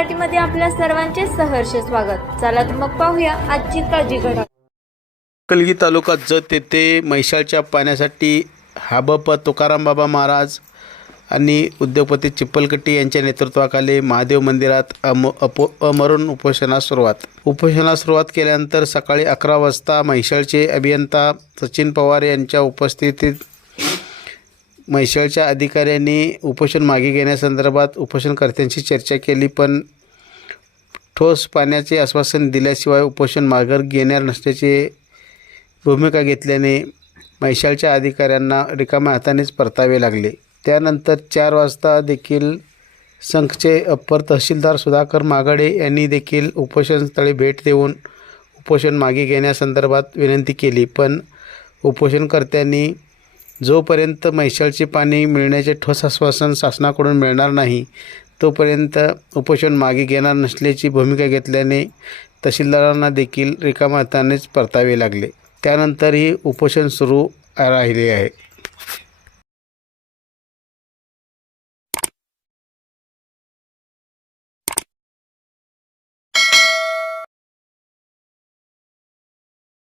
मध्ये आपल्या सर्वांचे सहर्ष स्वागत. चला तर मग पाहूया आजची ताजी घडा कलगी तालुका जत येथे म्हैसाळच्या पाण्यासाठी हाबप तुकाराम बाबा महाराज आणि उद्योगपती चिप्पलकट्टी यांच्या नेतृत्वाखाली महादेव मंदिरात अम अपो अमरून उपोषणास सुरुवात. उपोषणास सुरुवात केल्यानंतर सकाळी अकरा वाजता म्हैसाळचे अभियंता सचिन पवार यांच्या उपस्थितीत म्हैसाळच्या अधिकाऱ्यांनी उपोषण मागे घेण्यासंदर्भात उपोषणकर्त्यांशी चर्चा केली पण ठोस पाण्याचे आश्वासन दिल्याशिवाय उपोषण माघार घेणार नसल्याची भूमिका घेतल्याने म्हैसाळच्या अधिकाऱ्यांना रिकाम्या हातानेच परतावे लागले. त्यानंतर चार वाजता देखील संघचे अप्पर तहसीलदार सुधाकर मागाडे यांनी देखील उपोषणस्थळी भेट देऊन उपोषण मागे घेण्यासंदर्भात विनंती केली पण उपोषणकर्त्यांनी जोपर्यंत म्हैसाळचे पाणी मिळण्याचे ठोस आश्वासन शासनाकडून मिळणार नाही तोपर्यंत उपोषण मागे घेणार नसल्याची भूमिका घेतल्याने तहसीलदारांना देखील रिकाम्या हातानेच परतावे लागले. त्यानंतरही उपोषण सुरू राहिले आहे.